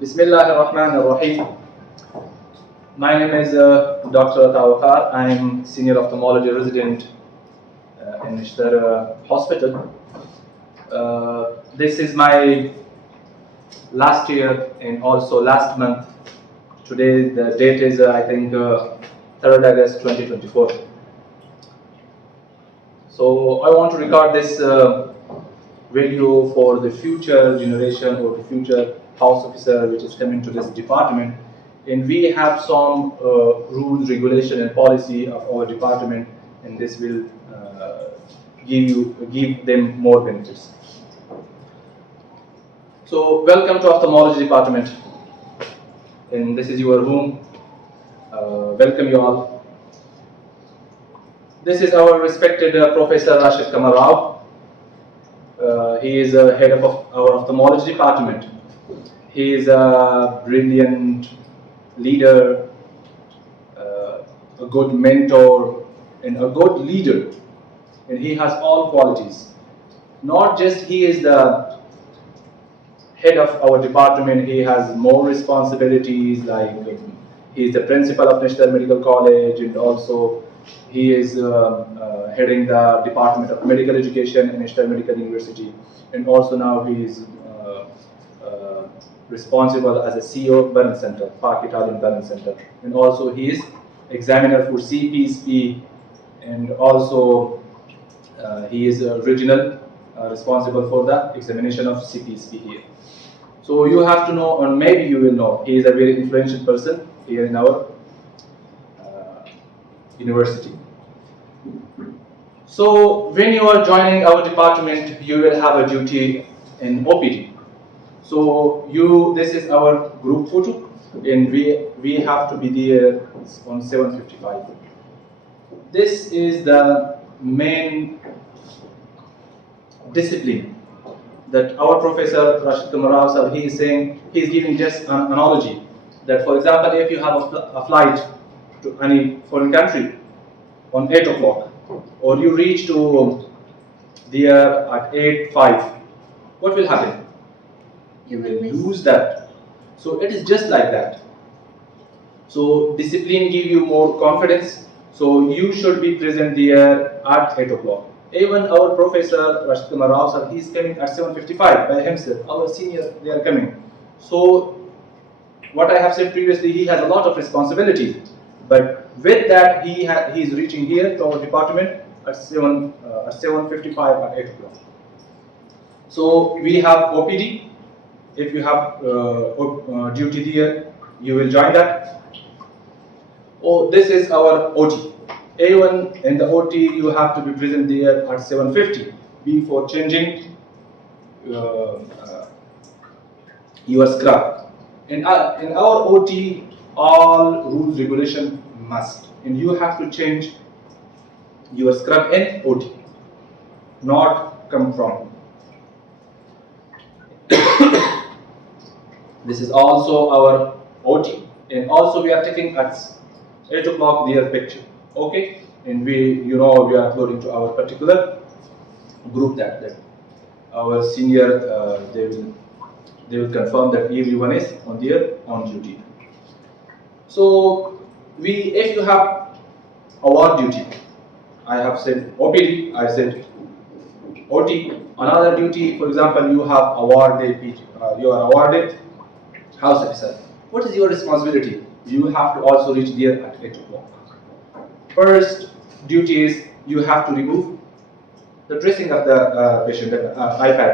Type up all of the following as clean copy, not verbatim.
Bismillahirrahmanirrahim. My name is Dr. Tawakar. I am Senior Ophthalmology Resident in Nishter Hospital. This is my last year and also last month. Today the date is I think 3rd August 2024. So I want to record this video for the future generation or the future house officer which is coming to this department, and we have some rules, regulation and policy of our department, and this will give them more benefits. So welcome to ophthalmology department, and this is your room. Welcome you all. This is our respected Professor Rashid Kamarao. He is head of our ophthalmology department. He is a brilliant leader, a good mentor, and a good leader. And he has all qualities. Not just he is the head of our department, he has more responsibilities, like he is the principal of Nishter Medical College, and also he is heading the Department of Medical Education in Nishter Medical University, and also now he is responsible as a CEO of Burn Center, Park Italian Burn Center, and also he is examiner for CPSP, and also he is regional responsible for the examination of CPSP here. So you have to know, or maybe you will know, he is a very influential person here in our university. So when you are joining our department, you will have a duty in OPD. So this is our group photo, and we have to be there on 7:55. This is the main discipline that our Professor Rashid Kamarao sir, he is saying, he is giving just an analogy that, for example, if you have a flight to any foreign country on 8 o'clock, or you reach to there at 8:05, what will happen? You will lose that. So it is just like that. So discipline give you more confidence. So you should be present there at 8 o'clock. Even our Professor Rashid Kamarao sir, he is coming at 7:55 by himself. Our senior, they are coming. So what I have said previously, he has a lot of responsibility. But with that, he is reaching here to our department at 7:55 at 8 o'clock. So we have OPD. If you have duty there, you will join that. Oh, this is our OT. A1 in the OT, you have to be present there at 7:50 before changing your scrub. In our OT, all rules, regulation must, and you have to change your scrub in OT, not come from. This is also our OT, and also we are taking at 8 o'clock their picture, okay? And we are according to our particular group that our senior they will confirm that everyone is on their own duty. So if you have award duty, I have said OPD, I said OT. Another duty, for example, you have awarded you are awarded house officer. What is your responsibility? You have to also reach there at 8 o'clock. First duty is you have to remove the dressing of the patient, iPad,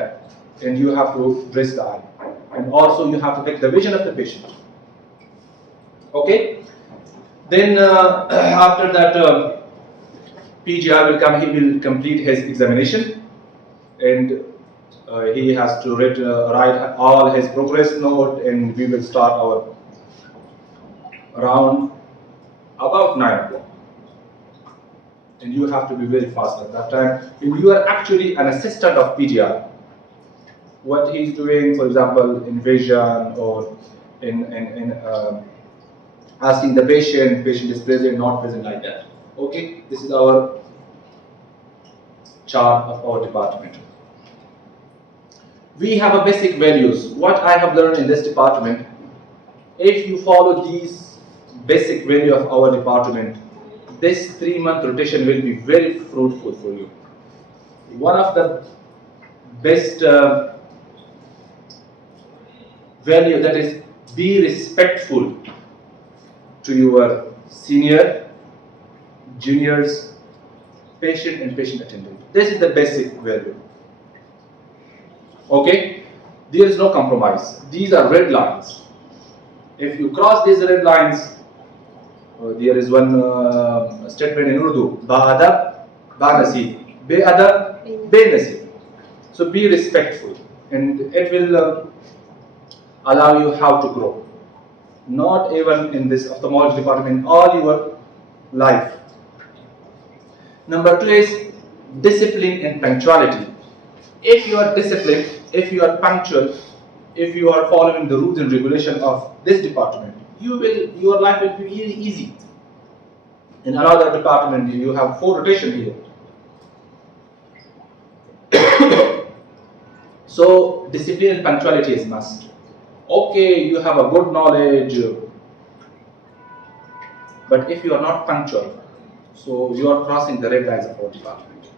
and you have to dress the eye, and also you have to take the vision of the patient. Okay. Then after that, PGR will come. He will complete his examination, and he has to write all his progress note, and we will start our round about 9 o'clock. And you have to be very fast at that time. And you are actually an assistant of PGR. What he's doing, for example, in vision or in asking the patient is present, not present, like that. Okay, this is our chart of our department. We have a basic values. What I have learned in this department, If you follow these basic value of our department, this 3-month rotation will be very fruitful for you. One of the best value, that is, be respectful to your senior, juniors, patient and patient attendant. This is the basic value. Okay? There is no compromise. These are red lines. If you cross these red lines, there is one statement in Urdu, Ba'adab, Ba'nasi, Be'adab, Be'nasi. So be respectful, and it will allow you how to grow. Not even in this ophthalmology department, all your life. Number 2 is discipline and punctuality. If you are disciplined, if you are punctual, if you are following the rules and regulation of this department, your life will be really easy. In another department, you have 4 rotation here. So discipline and punctuality is must. Okay, you have a good knowledge, but if you are not punctual, so you are crossing the red lines of our department.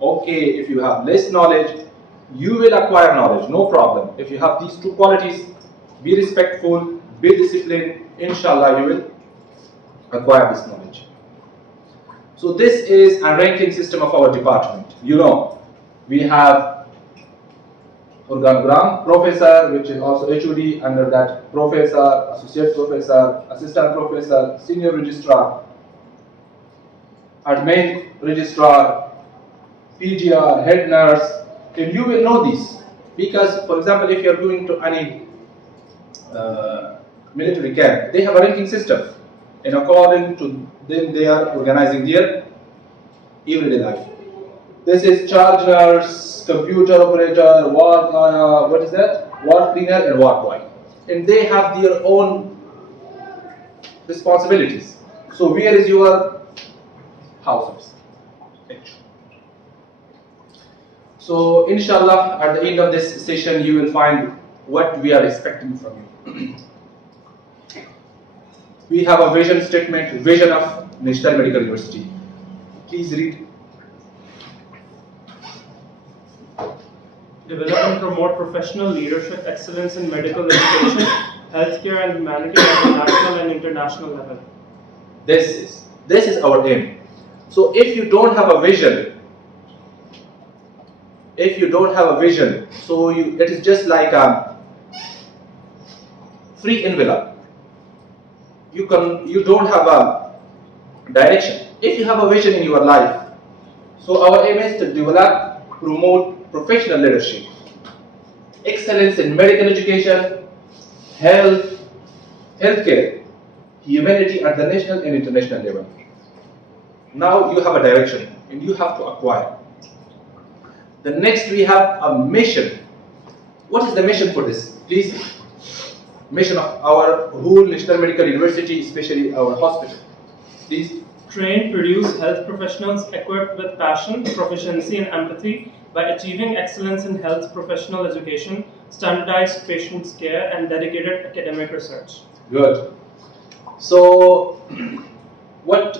Okay, if you have less knowledge, you will acquire knowledge, no problem. If you have these 2 qualities, be respectful, be disciplined, inshallah you will acquire this knowledge. So this is a ranking system of our department. You know, we have organogram, professor, which is also HOD, under that professor, associate professor, assistant professor, senior registrar, admin registrar, PGR, head nurse, and you will know this. Because, for example, if you are going to any military camp, they have a ranking system. And according to them, they are organizing their everyday life. This is charge nurse, computer operator, ward, what is that? Ward cleaner and ward boy. And they have their own responsibilities. So where is your house? So inshallah, at the end of this session, you will find what we are expecting from you. We have a vision statement, vision of Nishter Medical University. Please read. Develop and promote professional leadership excellence in medical education, healthcare and humanity at a national and international level. This is our aim. So if you don't have a vision, so it is just like a free envelope. You don't have a direction. If you have a vision in your life, so our aim is to develop, promote professional leadership, excellence in medical education, healthcare, humanity at the national and international level. Now you have a direction and you have to acquire. The next we have a mission. What is the mission for this? Please. Mission of our whole Nishter Medical University, especially our hospital. Please. Train, produce health professionals equipped with passion, proficiency and empathy by achieving excellence in health professional education, standardized patient care and dedicated academic research. Good. So,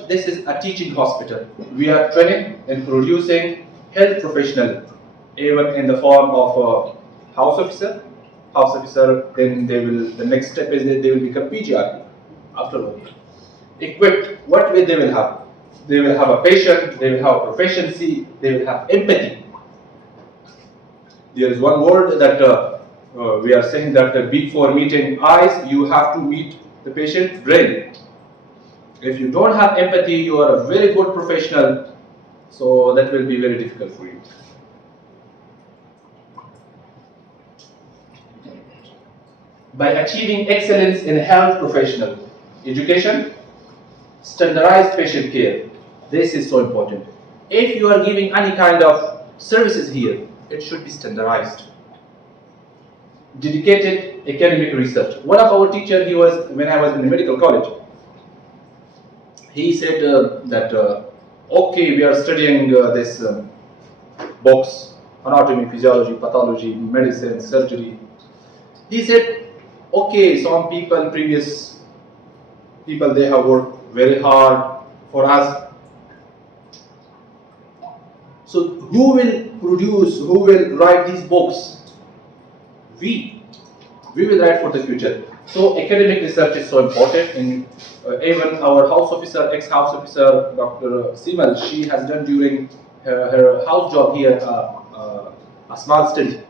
this is a teaching hospital. We are training and producing health professionals, even in the form of a house officer, then the next step is that they will become PGR afterwards. Equipped, what way they will have? They will have a patient, they will have proficiency, they will have empathy. There is one word that we are saying that before meeting eyes, you have to meet the patient brain. If you don't have empathy, you are a very good professional, so that will be very difficult for you. By achieving excellence in health professional education, standardized patient care. This is so important. If you are giving any kind of services here, it should be standardized. Dedicated academic research. One of our teachers, when I was in the medical college, he said that okay, we are studying this box, anatomy, physiology, pathology, medicine, surgery. He said, Okay, some people, previous people, they have worked very hard for us. So who will produce, who will write these books? We. We will write for the future. So academic research is so important. And even our house officer, ex-house officer, Dr. Simal, she has done during her house job here a small study.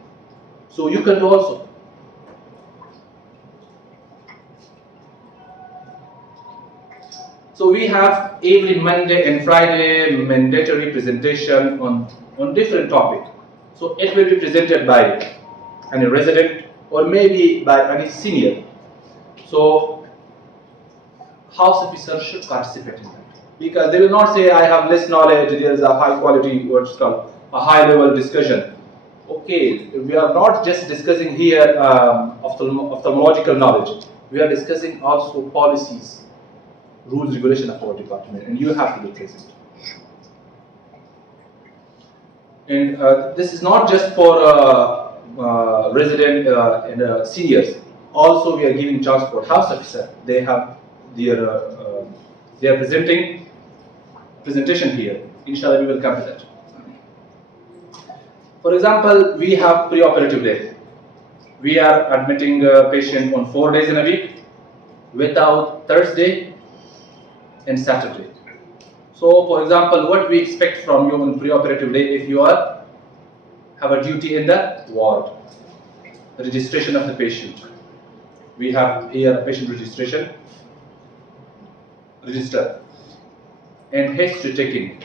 So you can do also. So we have every Monday and Friday mandatory presentation on different topic. So it will be presented by any resident or maybe by any senior. So house officers should participate in that, because they will not say I have less knowledge, there is a high quality, what's called a high level discussion. Okay, we are not just discussing here ophthalmological knowledge, we are discussing also policies, rules, regulation of our department, and you have to be present. And this is not just for resident and seniors. Also, we are giving chance for house officer. They have their they are presentation here. Inshallah, we will come to that. For example, we have pre-operative day. We are admitting a patient on 4 days in a week, without Thursday and Saturday. So, for example, what we expect from you on pre-operative day, if you have a duty in the ward, the registration of the patient. We have here patient registration, register, and history taking.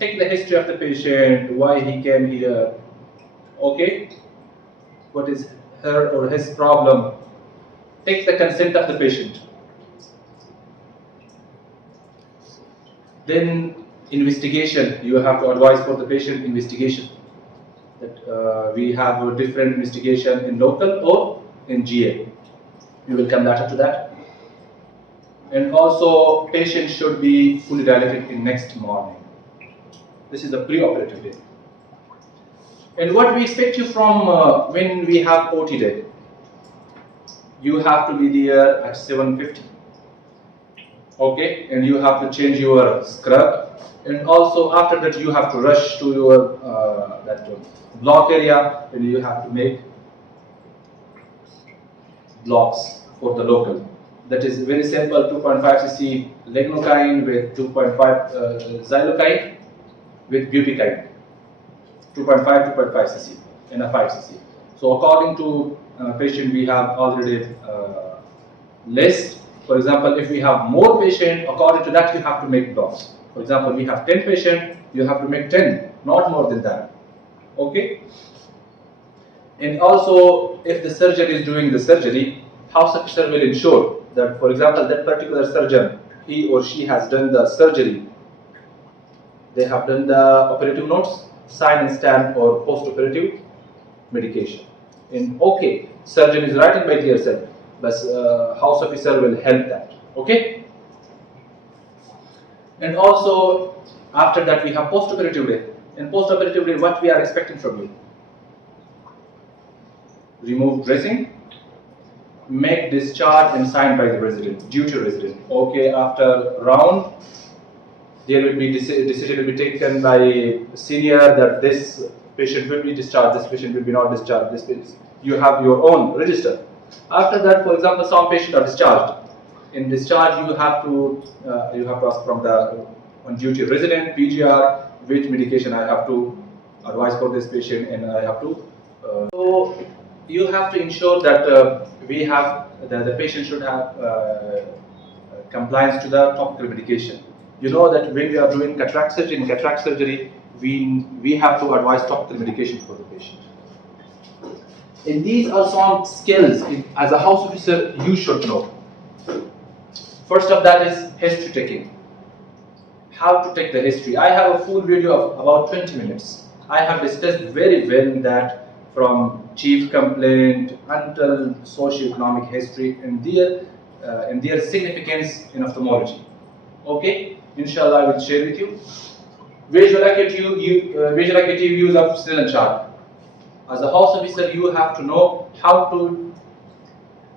Take the history of the patient, why he came here, okay? What is her or his problem? Take the consent of the patient. Then investigation, you have to advise for the patient investigation. That we have a different investigation in local or in GA. We will come later to that. And also, patient should be fully dilated in next morning. This is the pre-operative day. And what we expect you from when we have OT day, you have to be there at 7:50. Okay, and you have to change your scrub, and also after that you have to rush to your that block area, and you have to make blocks for the local. That is very simple: 2.5 cc lignocaine with 2.5 xylocaine with bupicaine. 2.5 cc in a 5 cc. So according to patient, we have already list. For example, if we have more patient, according to that you have to make blocks. For example, we have 10 patient, you have to make 10, not more than that. Okay? And also, if the surgeon is doing the surgery, house officer will ensure that, for example, that particular surgeon, he or she has done the surgery. They have done the operative notes, sign and stamp, or post-operative medication. And okay, surgeon is writing by themselves, but house officer will help that. Okay? And also, after that we have post-operative day. In post-operative day, what we are expecting from you? Remove dressing, make discharge and signed by the resident, duty resident. Okay, after round, there will be decision will be taken by senior that this patient will be discharged, this patient will be not discharged. You have your own register. After that, for example, some patients are discharged. In discharge, you have to ask from the on duty resident PGR which medication I have to advise for this patient, and I have to. So you have to ensure that we have the patient should have compliance to the topical medication. You know that when we are doing cataract surgery, in cataract surgery, we have to advise topical medication for the patient. And these are some skills as a house officer you should know. First of that is history taking. How to take the history. I have a full video of about 20 minutes. I have discussed very well that from chief complaint until socio-economic history and their significance in ophthalmology. Okay, inshallah I will share with you. Visual acuity use of Snellen chart. As a house officer, you have to know how to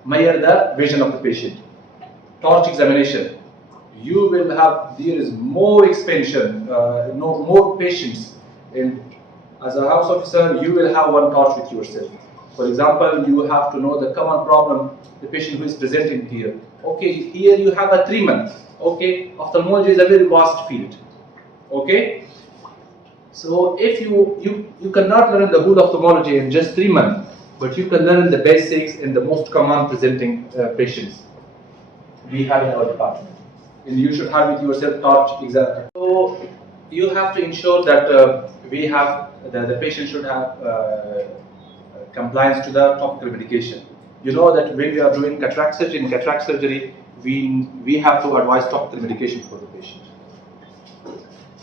measure the vision of the patient. Torch examination. You will have, there is more expansion, no more patients. And as a house officer, you will have one torch with yourself. For example, you have to know the common problem, the patient who is presenting here. Okay, here you have a 3 month. Okay, ophthalmology is a very vast field. Okay, so if you cannot learn the whole ophthalmology in just 3 months, but you can learn the basics and the most common presenting patients we have in our department. And you should have with yourself torch exam. So you have to ensure that we have the patient should have compliance to the topical medication. You know that when we are doing cataract surgery, in cataract surgery, we have to advise topical medication for the patient.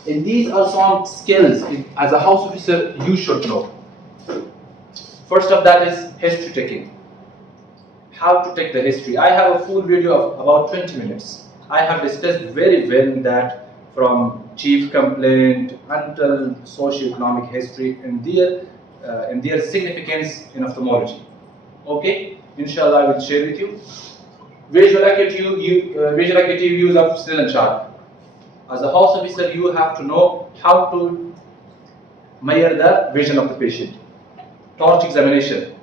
And these are some skills as a house officer you should know. First of that is history taking. How to take the history. I have a full video of about 20 minutes. I have discussed very well that from chief complaint until socioeconomic history and their significance in ophthalmology. Okay, inshallah I will share with you. Visual acuity use of Snellen chart. As a house officer, you have to know how to measure the vision of the patient. Torch examination.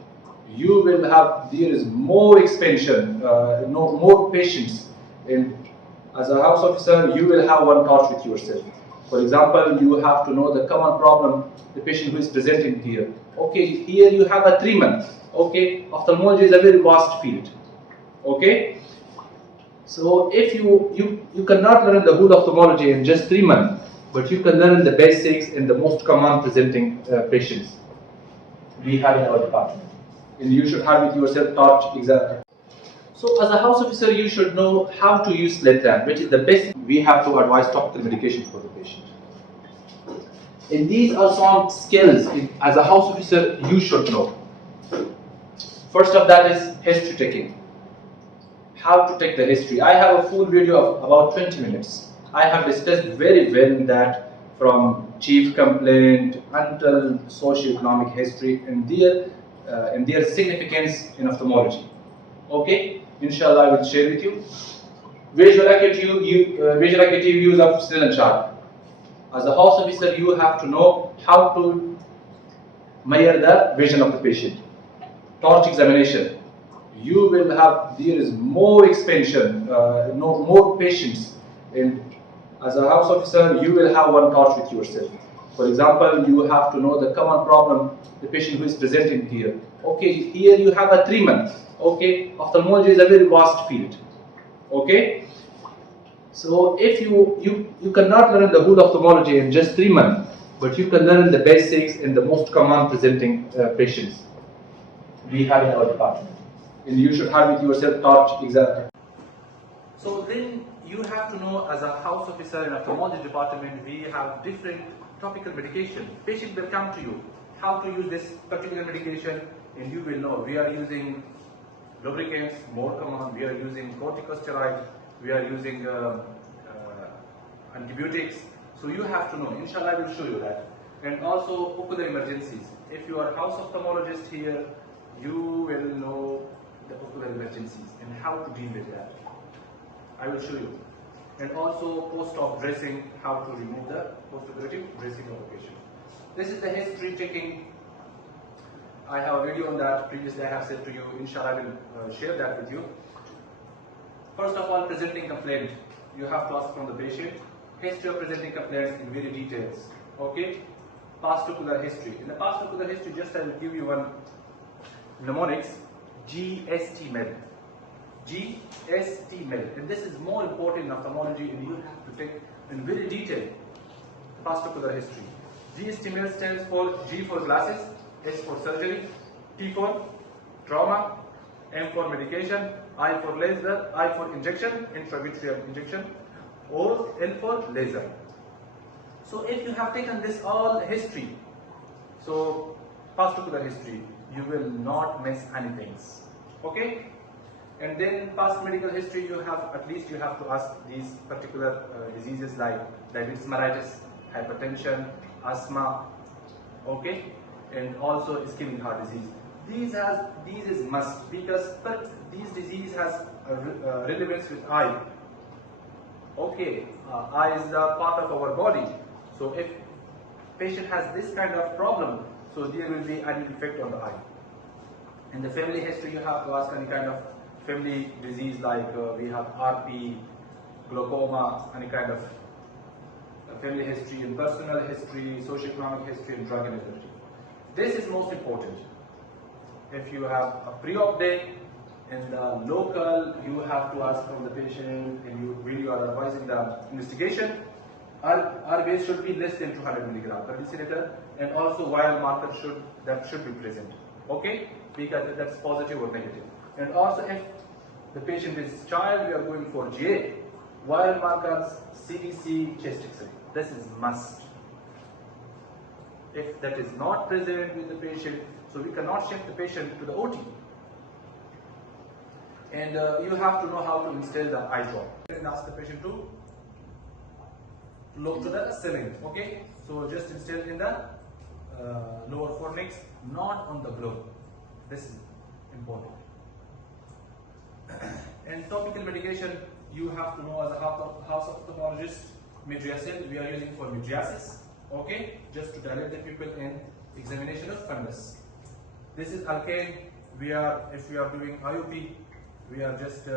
You will have, there is more expansion, no more patients. And as a house officer, you will have one torch with yourself. For example, you have to know the common problem, the patient who is presenting here. Okay, here you have a 3 month. Okay, ophthalmology is a very vast field. Okay, so if you cannot learn the whole ophthalmology in just 3 months, but you can learn the basics and the most common presenting patients we have in our department. And you should have with yourself torch exam. So as a house officer, you should know how to use slit lamp, which is the best. We have to advise topical medication for the patient. And these are some skills as a house officer you should know. First of that is history taking. How to take the history. I have a full video of about 20 minutes. I have discussed very well that from chief complaint until socioeconomic history and their significance in ophthalmology. Okay, inshallah I will share with you. Visual acuity use of Snellen chart. As a house officer, you have to know how to measure the vision of the patient. Torch examination. You will have, there is more expansion, no more patients. And as a house officer, you will have one torch with yourself. For example, you have to know the common problem, the patient who is presenting here. Okay, here you have a 3 month. Okay, ophthalmology is a very vast field. Okay, so if you cannot learn the whole ophthalmology in just 3 months, but you can learn the basics and the most common presenting patients we have in our department. And you should have with yourself torch exam. So then you have to know, as a house officer in ophthalmology department, we have different topical medication. Patient will come to you, how to use this particular medication, and you will know we are using lubricants, more common, we are using corticosteroids, we are using antibiotics. So you have to know, inshallah I will show you that. And also ocular emergencies. If you are a house ophthalmologist here, you will know the ocular emergencies and how to deal with that. I will show you. And also post-op dressing, how to remove the post-operative dressing of the patient. This is the history checking. I have a video on that. Previously I have said to you, inshallah I will share that with you. First of all, presenting complaint. You have to ask from the patient. History of presenting complaints in very details. Okay? Past ocular history. In the past ocular history, just I will give you one mnemonics. GST mel. GST mel. And this is more important in ophthalmology, and you have to take in very detail past ocular history. GST mel stands for G for glasses, S for surgery, T for trauma, M for medication, I for laser, I for injection, intravitreal injection, or L for laser. So if you have taken this all history, so past ocular history, you will not miss anything. Okay? And then past medical history, you have at least you have to ask these particular diseases like diabetes mellitus, hypertension, asthma, okay, and also ischemic heart disease. These is must, because but these disease has a relevance with eye. Okay, eye is the part of our body. So if patient has this kind of problem, so there will be an effect on the eye. In the family history, you have to ask any kind of family disease like we have RP, glaucoma, any kind of family history, and personal history, socioeconomic history, and drug and history. This is most important. If you have a pre-op day in the local, you have to ask from the patient, and when you are advising the investigation, RBS should be less than 200 milligram per deciliter, and also viral marker should be present. Okay, because that's positive or negative. And also, if the patient is child, we are going for GA, viral markers, CBC, chest X-ray. This is must. If that is not present with the patient, so we cannot shift the patient to the OT. And you have to know how to install the eye drop. And ask the patient to look to the ceiling. Okay, so just install in the lower fornix, not on the globe. This is important. And topical medication, you have to know as a house ophthalmologist, midriasil we are using for midriasis. Okay, just to dilate the pupil in examination of fundus. This is alkane. If we are doing IOP, we are just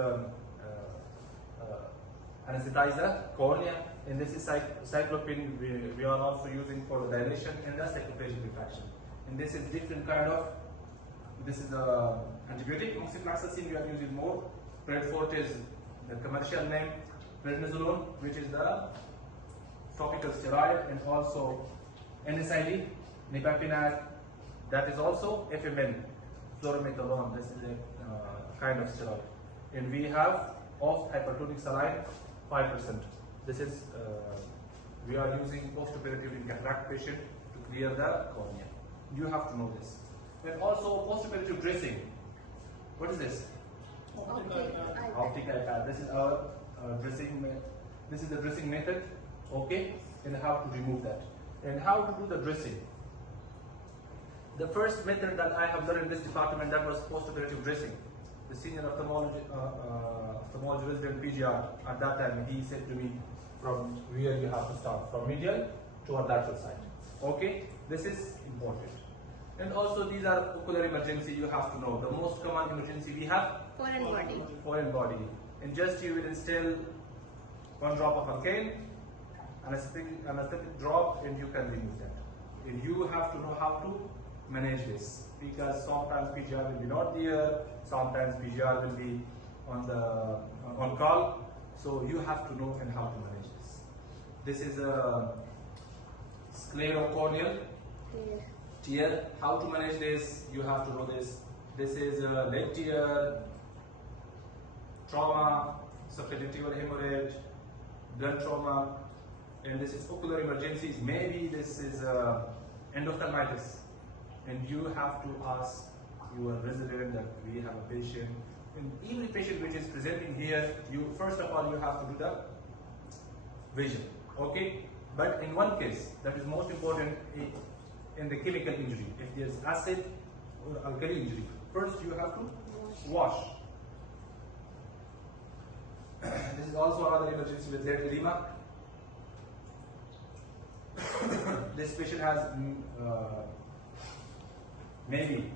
anesthetize the cornea. And this is cyclopin. We are also using for the dilation and the cyclophagic refraction. And this is different kind of. This is the antibiotic. Moxifloxacin we are using more. Predfort is the commercial name. Prednisolone, which is the topical steroid, and also NSAID, nipapinag, that is also FMN, fluoromethalone. This is a kind of steroid. And we have off hypertonic saline 5%. This is we are using post-operative in cataract patient to clear the cornea. You have to know this. And also post-operative dressing. What is this? Optic iPad. This is our dressing. This is the dressing method. Okay, and how to remove that, and how to do the dressing. The first method that I have learned in this department, that was post-operative dressing. The senior ophthalmologist resident PGR at that time, he said to me, from where you have to start, from medial to our lateral side. Okay, this is important. And also these are ocular emergency. You have to know the most common emergency we have foreign body, and just you will instill 1 drop of alkane, anesthetic drop, and you can remove that. And you have to know how to manage this, because sometimes PGR will be not there, sometimes PGR will be on call, so you have to know and how to manage this. This is a sclerocorneal tear. How to manage this? You have to know this. This is a leg tear, trauma, subconjunctival hemorrhage, blood trauma, and this is ocular emergencies. Maybe this is endophthalmitis, and you have to ask your resident that we have a patient. And even the patient which is presenting here, you first of all you have to do the vision. Okay, but in one case that is most important, in the chemical injury, if there is acid or alkali injury, first you have to wash. This is also another emergency with late edema. This patient has maybe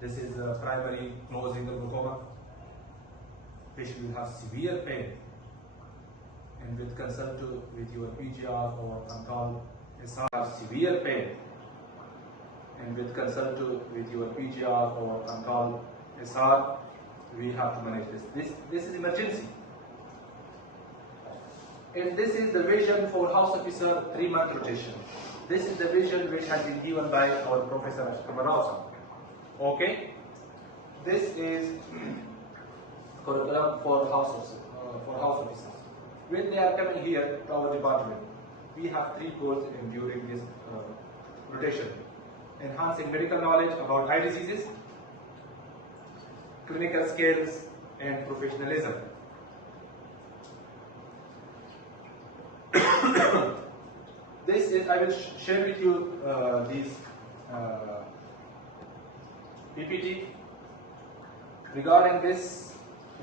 this is a primary closed angle glaucoma. Patient will have severe pain, and with consult with your PGR or on-call SR, severe pain, and with consult with your PGR or on-call SR, we have to manage this. This is emergency. And this is the vision for house officer 3-month rotation. This is the vision which has been given by our Professor Ashkamarao. Okay? This is curriculum for house officers. When they are coming here to our department, we have 3 goals during this rotation. Enhancing medical knowledge about eye diseases, clinical skills, and professionalism. This is, I will share with you these PPT. Regarding this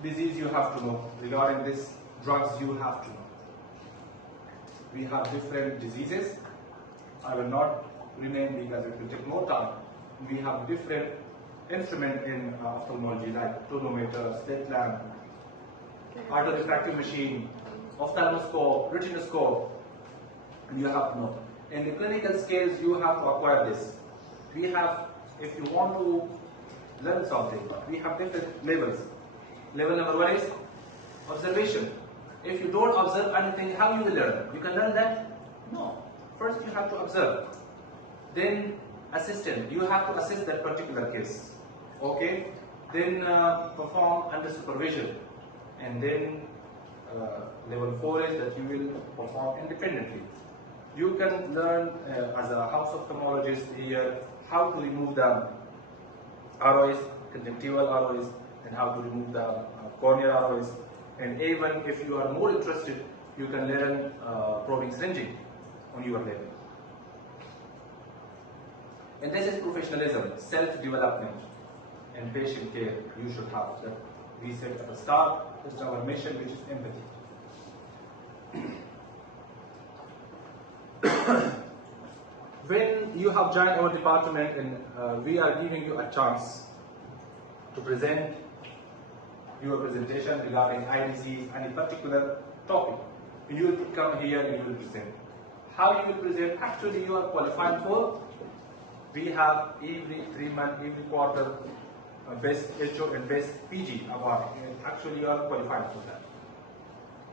disease you have to know, regarding this drugs you have to know. We have different diseases. I will not remain because it will take more time. We have different instruments in ophthalmology like tonometer, slit lamp, autorefractive machine, ophthalmoscope, retinoscope. You have to know. In the clinical scales you have to acquire this. We have, if you want to learn something, we have different levels. Level number 1 is observation. If you don't observe anything, how you will learn? You can learn that? No. First you have to observe. Then assistant, you have to assist that particular case. Okay? Then perform under supervision. And then level 4 is that you will perform independently. You can learn as a house ophthalmologist here how to remove the ROIs, conjunctival ROIs, and how to remove the corneal ROIs. And even if you are more interested, you can learn probing syringing on your level. And this is professionalism, self-development, and patient care you should have. That we said at the start, this is our mission, which is empathy. When you have joined our department and we are giving you a chance to present your presentation regarding eye disease, any particular topic, you will come here and you will present. How you will present? Actually, you are qualified for. We have every 3 months, every quarter, best HO and best PG award. And actually, you are qualified for that.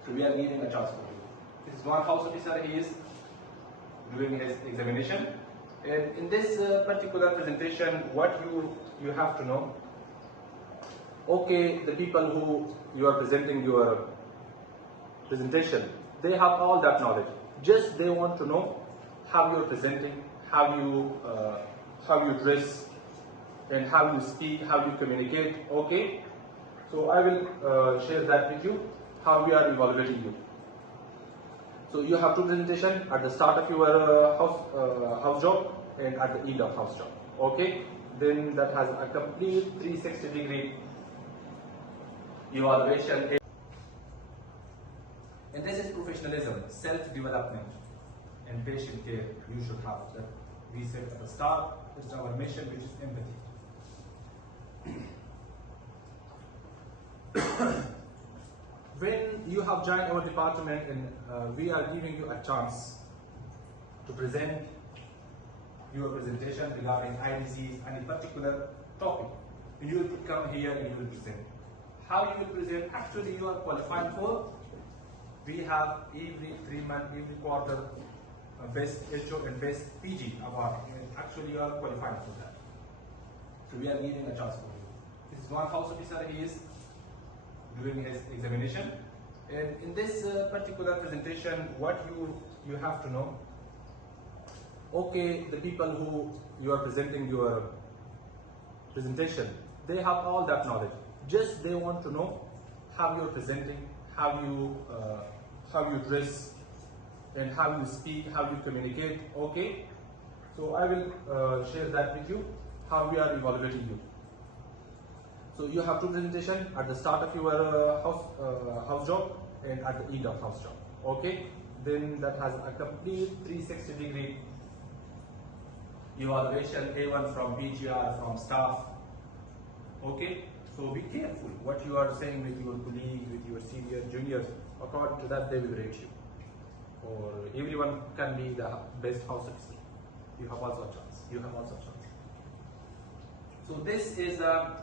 So we are giving a chance for you. This is one house officer. He is doing his examination. And in this particular presentation, what you have to know. Okay, the people who you are presenting your presentation, they have all that knowledge. Just they want to know how you are presenting, how you dress, and how you speak, how you communicate. Okay, so I will share that with you. How we are evaluating you. So you have two presentations at the start of your house job and at the end of house job. Okay, then that has a complete 360-degree evaluation. And this is professionalism, self-development, and patient care you should have. That we said at the start, this is our mission, which is empathy. When you have joined our department and we are giving you a chance to present your presentation regarding eye disease, any particular topic, you will come here and you will present. How you will present? Actually, you are qualified for. We have every 3 months, every quarter, best HO and best PG award. And actually, you are qualified for that. So we are giving a chance for you. This is one house officer. He is doing his examination. And in this particular presentation, what you have to know. Okay, the people who you are presenting your presentation, they have all that knowledge. Just they want to know how you are presenting, how you dress, and how you speak, how you communicate. Okay, so I will share that with you. How we are evaluating you. So you have two presentations at the start of your house job and at the end of house job. Okay, then that has a complete 360-degree evaluation. A1 from PGR, from staff. Okay, so be careful what you are saying with your colleagues, with your senior, juniors. According to that, they will rate you. Or everyone can be the best house officer. You have also a chance. You have also a chance. So this is a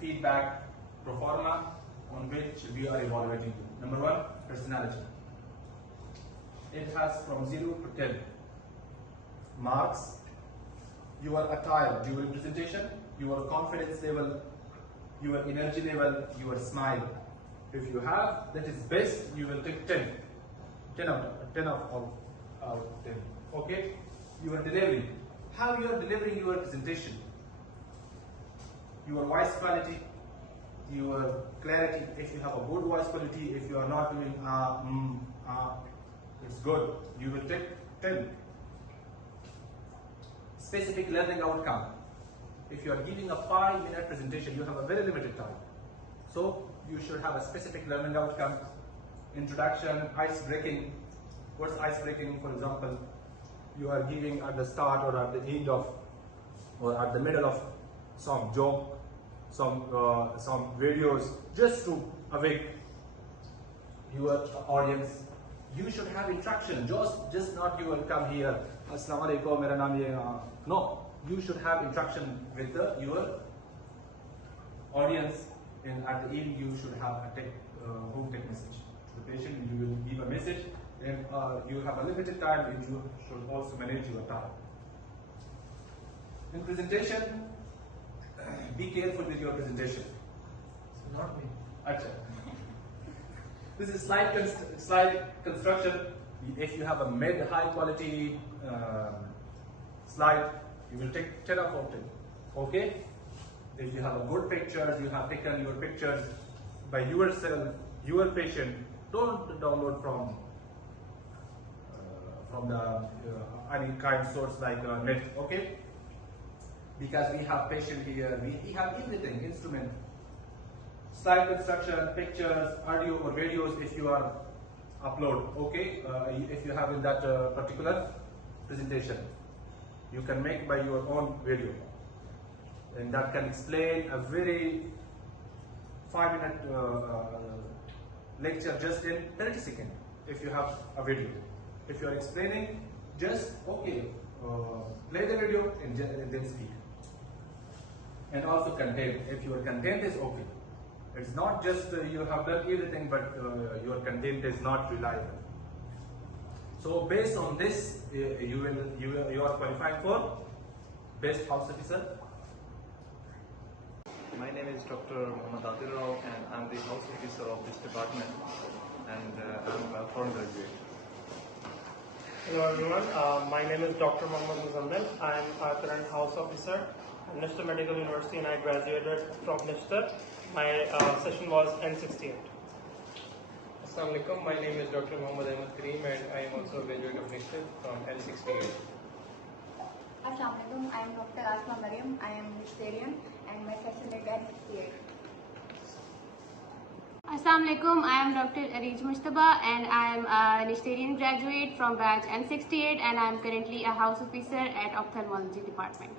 feedback pro forma on which we are evaluating you. Number 1, personality. It has from 0 to 10 marks. Your attire during presentation, your confidence level, your energy level, your smile. If you have, that is best, you will take 10. 10 out of 10. Okay? Your delivery. How you are delivering your presentation. Your voice quality, your clarity. If you have a good voice quality, if you are not doing it's good. You will take 10. Specific learning outcome. If you are giving a 5-minute presentation, you have a very limited time. So you should have a specific learning outcome, introduction, ice breaking. What's ice breaking? For example, you are giving at the start or at the end of or at the middle of some joke, some videos, just to awake your audience. You should have interaction, just not you will come here, Assalamu alaikum, mera naam ye. No, you should have interaction with your audience, and at the end you should have a home tech message to the patient. You will give a message, and you have a limited time, and you should also manage your time. In presentation, be careful with your presentation. Not me. Achha. This is slide construction. If you have a mid-high quality slide, you will take 10 out of 10. Okay? If you have a good pictures, you have taken your pictures by yourself, your patient, don't download from the any kind of source like net. Okay? Because we have patient here, we have everything, instrument, slide construction, pictures, audio or videos if you are upload, okay, if you have in that particular presentation. You can make by your own video, and that can explain a very 5-minute lecture just in 30 seconds if you have a video. If you are explaining, just okay, play the video and then speak. And also content, if your content is okay. It's not just you have done everything, but your content is not reliable. So based on this, you are qualified for best house officer. My name is Dr. Mohammad Adil Rao, and I'm the house officer of this department, and I'm a foreign graduate. Hello everyone, my name is Dr. Mohammad Muzammil. I am a current house officer at Nishter Medical University, and I graduated from Nishter. My session was N68. Assalamu alaikum. My name is Dr. Muhammad Ahmed Kareem, and I am also a graduate of Nishter from N68. Assalamu alaikum. I am Dr. Asma Mariam. I am Nigerian, and my session is N68. Assalamu alaikum. I am Dr. Arij Mujtaba, and I am a Nigerian graduate from batch N68, and I am currently a house officer at Ophthalmology department.